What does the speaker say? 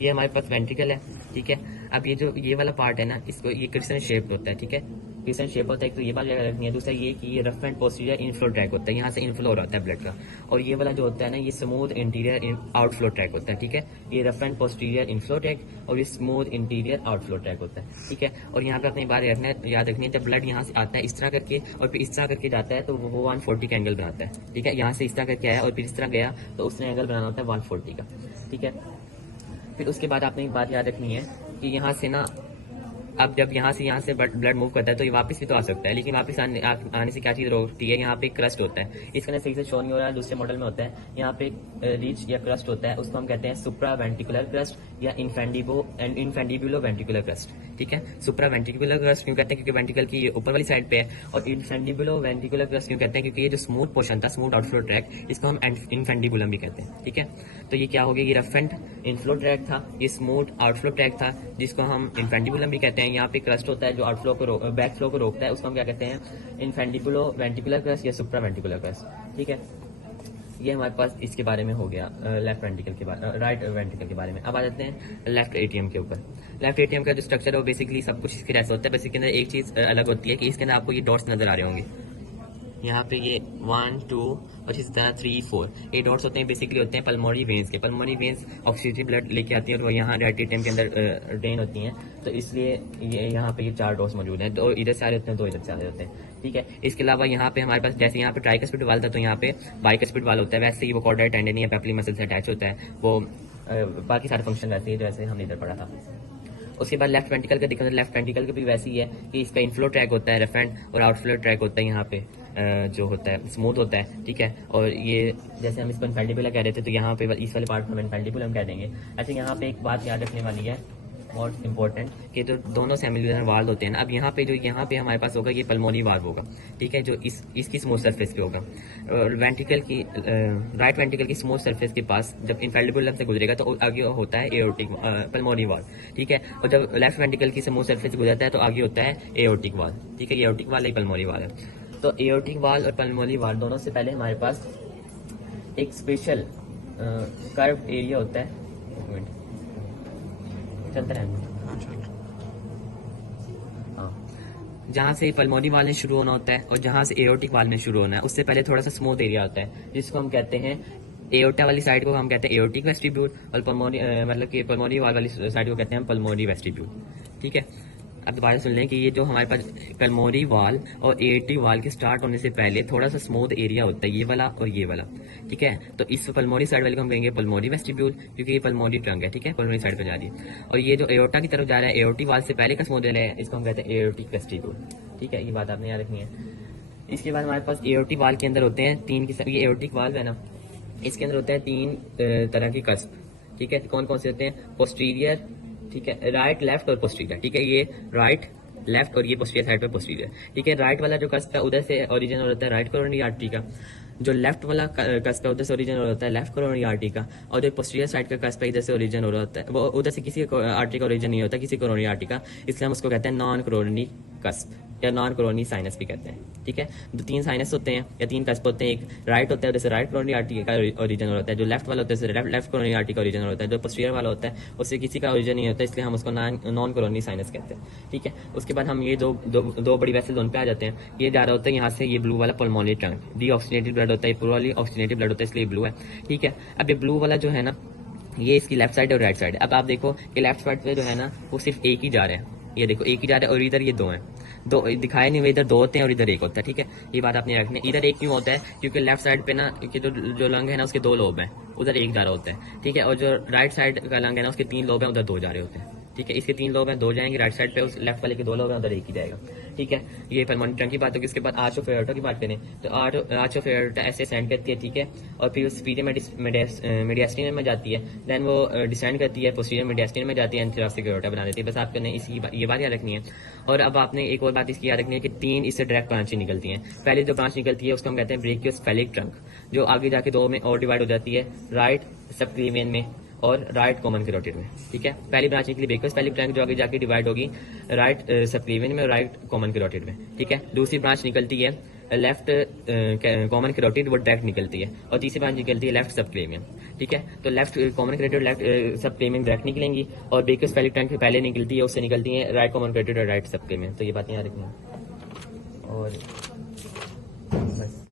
ये हमारे पास वेंट्रिकल है, ठीक है। अब ये वाला पार्ट है ना, इसको ये क्रिस्टल शेप होता है, ठीक है। क्रिस्टल शेप होता है, तो ये बात याद रखनी है। दूसरा ये कि ये rough and posterior inflow track होता है, यहाँ से इनफ्लो हो रहा है ब्लड का। और ये वाला जो होता है ना, ये स्मूथ इंटीरियर आउटफ्लो ट्रैक होता है, ठीक है। ये rough and posterior inflow track और ये स्मूथ इंटीरियर आउटफ्लो ट्रैक होता है, ठीक है। और यहाँ पे अपनी बात याद रखनी है, जब ब्लड यहाँ से आता है इस तरह करके और फिर इस तरह करके जाता है, तो वो 140 का एंगल बनाता है, ठीक है। यहाँ से इस तरह करके आया और फिर इस तरह गया, तो उसने एंगल बनाना होता है 140 का, ठीक है। फिर उसके बाद आपने एक बात याद रखनी है कि यहाँ से ना, अब जब यहाँ से ब्लड मूव करता है तो ये वापस भी तो आ सकता है, लेकिन वापस आने से क्या चीज़ रोकती है, यहाँ पे क्रस्ट होता है। इसका ना सही से शो नहीं हो रहा है, दूसरे मॉडल में होता है। यहाँ पे रीच या क्रस्ट होता है, उसको हम कहते हैं सुप्रा वेंट्रिकुलर क्रस्ट या इनफेंडिबुलो वेंट्रिकुलर क्रस्ट, ठीक है। सुप्रा वेंट्रिकुलर क्रस्ट क्यों कहते हैं, क्योंकि वेंट्रिकल की ऊपर वाली साइड पे है। और इनफेंडिबुलो वेंट्रिकुलर क्रस्ट क्यों कहते हैं, क्योंकि ये जो स्मूथ पोर्शन था, स्मूथ आउटफ्लो ट्रैक, इसको हम इनफेंडिबुलम भी कहते हैं, ठीक है। तो ये क्या हो गया, ये रफ एंड इनफ्लो ट्रैक था, ये स्मूथ आउटफ्लो ट्रैक था, जिसको हम इनफेंडिबुलम भी कहते हैं। यहाँ पे क्रस्ट होता है जो आउटफ्लो को बैक फ्लो को रोकता है, उसको हम क्या कहते हैं, इनफेंडिबुलो वेंट्रिकुलर क्रस्ट या सुप्रा वेंट्रिकुलर क्रस्ट, ठीक है। ये हमारे पास इसके बारे में हो गया लेफ्ट वेंट्रिकल के बारे, राइट वेंट्रिकल के बारे में। अब आ जाते हैं लेफ्ट एटीएम के ऊपर। लेफ्ट एटीएम का जो स्ट्रक्चर है वो बेसिकली सब कुछ इसके जैसा होता है, बस इसके अंदर एक चीज़ अलग होती है कि इसके अंदर आपको ये डॉट्स नजर आ रहे होंगे। यहाँ पे ये 1 2 और इसी तरह 3 4 ये डॉट्स होते हैं, बेसिकली होते हैं पल्मोनरी वेन्स के। पल्मोनरी वेन्स ऑक्सीजन ब्लड लेके आती हैं और वो यहाँ राइट एटीएम के अंदर ड्रेन होती हैं, तो इसलिए ये यहाँ पे ये 4 डॉट्स मौजूद हैं, 2 इधर से आ रहे होते हैं, 2 इधर से आ रहे होते हैं, ठीक है। इसके अलावा यहाँ पे हमारे पास जैसे यहाँ पे ट्राइकस्पिड वाल था, तो यहाँ पे बाइकस्पिड वाल होता है। वैसे ही वो कॉर्डर टेंडन या पेपली मसल से अटैच होता है, वो बाकी सारे फंक्शन वैसे ही जैसे हमने इधर पढ़ा था। उसके बाद लेफ्ट वेंट्रिकल का दिक्कत, लेफ्ट वेंट्रिकल का भी वैसे ही है कि इसका इनफ्लो ट्रैक होता है रेफ एंड, और आउटफ्लो ट्रैक होता है यहाँ पे जो होता है स्मूथ होता है, ठीक है। और ये जैसे हम इसको इनफेंडिबुलम कह रहे थे, तो यहाँ पे इस वाले पार्ट को हम इनफेंडिबुलम कह देंगे। ऐसे यहाँ पे एक बात याद रखने वाली है बहुत इंपॉर्टेंट, कि जो दोनों सेमिलर वाल्व होते हैं ना, अब यहाँ पे हमारे पास होगा ये पल्मोनरी वाल्व होगा, ठीक है, जो इसकी स्मूथ सरफेस पे होगा। और वेंट्रिकल की राइट वेंट्रिकल की स्मूथ सरफेस के पास जब इनफेंडिबुलम से गुजरेगा तो आगे होता है एओर्टिक पल्मोनरी वाल्व, ठीक है। और जब लेफ्ट वेंट्रिकल की स्मूथ सरफेस से गुजरता है तो आगे होता है एओर्टिक वाल्व, ठीक है। एओर्टिक वाल्व एक पल्मोनरी वाल्व है। तो एओर्टिक वाल्व और पल्मोनरी वाल्व दोनों से पहले हमारे पास एक स्पेशल कर्व एरिया होता है, एक मिनट चलते रहेंगे, जहाँ से पल्मोनरी वाल में शुरू होना होता है और जहाँ से एओर्टिक वाल में शुरू होना है, उससे पहले थोड़ा सा स्मूथ एरिया होता है, जिसको हम कहते हैं एओर्टा वाली साइड को हम कहते हैं एओर्टिक वेस्टिब्यूल, और पल्मोनरी मतलब कि पल्मोनरी वाल वाली साइड को कहते हैं पल्मोनरी वेस्टिब्यूल, ठीक है। अब दोबारा सुन लें कि ये जो हमारे पास पल्मोनरी वाल और एओर्टिक वाल के स्टार्ट होने से पहले थोड़ा सा स्मूथ एरिया होता है, ये वाला और ये वाला, ठीक है। तो इस पल्मोनरी साइड वाले को हम कहेंगे पल्मोनरी वेस्टिब्यूल, क्योंकि ये पल्मोनरी ट्रंक है, ठीक है, पल्मोनरी साइड पर जा रही है। और ये जो एओर्टा की तरफ जा रहा है, एओर्टिक वाल से पहले का स्मूथ एरिया है, इसको हम कहते हैं एओर्टिक वेस्टिब्यूल, ठीक है। ये बात आपने याद रखनी है। इसके बाद हमारे पास एओर्टिक वाल के अंदर होते हैं 3 किस्म, ये एओर्टिक वाल है ना, इसके अंदर होते हैं 3 तरह के कस्प, ठीक है। कौन कौन से होते हैं, पोस्टीरियर, ठीक है, राइट लेफ्ट और पोस्टीरियर, ठीक है। ये राइट लेफ्ट और ये पोस्टीरियर साइड पे पोस्टीरियर, ठीक है। राइट वाला जो कस्प है उधर से ओरिजिन होता है राइट कोरोनरी आर्टरी का, जो लेफ्ट वाला कस्प है उधर से ओरिजिन होता है लेफ्ट कोरोनरी आर्टरी का, और जो पोस्टीरियर साइड का कस्प है इधर से ओरिजिन हो रहा होता है, वो उधर से किसी आर्टरी का ओरिजिन नहीं होता, किसी कोरोनरी आर्टरी का, इसलिए हम उसको कहते हैं नॉन कोरोनरी कस्प या नॉन कोरोनरी साइनस भी कहते हैं, ठीक है। 3 साइनस होते हैं या 3 कस्प होते हैं, एक राइट होता है, जैसे राइट कोरोनरी आर्टरी का ओरिजिन होता है, जो लेफ्ट वाला होता है लेफ्ट कोरोनरी आर्टरी का ओरिजिन होता है, जो पोस्टीरियर वाला होता है उससे किसी का ओरिजिन नहीं होता, इसलिए हम उसको नॉन कोरोनरी साइनस कहते हैं, ठीक है। उसके बाद हम ये दो बड़ी वेसल जोन पे आ जाते हैं। ये जा रहा होता है यहाँ से, ये ब्लू वाला पल्मोनरी ट्रंक, डीऑक्सीनेटेड ब्लड होता है, पूरा ऑक्सीनेटेड ब्लड होता है, इसलिए ब्लू है, ठीक है। अब ये ब्लू वाला जो है ना, ये इसकी लेफ्ट साइड और राइट साइड। अब आप देखो कि लेफ्ट साइड पे जो है ना वो सिर्फ एक ही जा रहे हैं, ये देखो एक ही जा रहा है, और इधर ये 2 हैं, 2 दिखाए नहीं हुए, इधर 2 होते हैं और इधर 1 होता है, ठीक है। ये बात आपने रखनी है। इधर 1 क्यों होता है, क्योंकि लेफ्ट साइड पे ना कि जो लंग है ना उसके 2 लोब हैं, उधर 1 जा रहा होता है, ठीक है। और जो राइट साइड का लंग है ना उसके 3 लोब हैं, उधर 2 जा रहे होते हैं, ठीक है। इसके 3 लोब हैं, 2 जाएंगे राइट साइड पे, उस लेफ्ट वाले के 2 लोब हैं, उधर 1 ही जाएगा, ठीक है। ये पल्मोनरी ट्रंक की बात होगी। इसके बाद आर्च ऑफ एओर्टा की बात करें तो आर्च ऑफ एओर्टा ऐसे सेंड करती है, ठीक है, और फिर सुपीरियर मीडियास्टिनम में जाती है, देन वो डिसेंड करती है पोस्टीरियर मीडियास्टिनम में जाती है, एंथोरासिक एओर्टा बना देती है। बस आपको ये बात याद रखनी है। और अब आपने एक और बात इसकी याद रखनी है कि 3 इससे डायरेक्ट ब्रांचें निकलती हैं। पहले जो ब्रांच निकलती है उसको हम कहते हैं ब्रेकियोसेफेलिक ट्रंक, जो आगे जाके 2 में और डिवाइड हो जाती है, राइट सबक्लेवियन में और राइट कॉमन कैरोटिड में, ठीक है। पहली ब्रांच निकली ब्रेकियोसेफेलिक ट्रंक, जो आगे जाके डिवाइड होगी राइट सबक्लेवियन में और राइट कॉमन कैरोटिड में, ठीक है। दूसरी ब्रांच निकलती है लेफ्ट कॉमन कैरोटिड वो डायरेक्ट निकलती है, और तीसरी ब्रांच निकलती है लेफ्ट सब क्लेमियम। ठीक है, तो लेफ्ट कॉमन कैरोटिड लेफ्ट सब क्लेमियम डायरेक्ट निकलेंगी, और बेकोस्फेरिक टंग पहले निकलती है, उससे निकलती है राइट कॉमन कैरोटिड और राइट सब क्लेमियम। तो ये बातें याद रखना। और बस।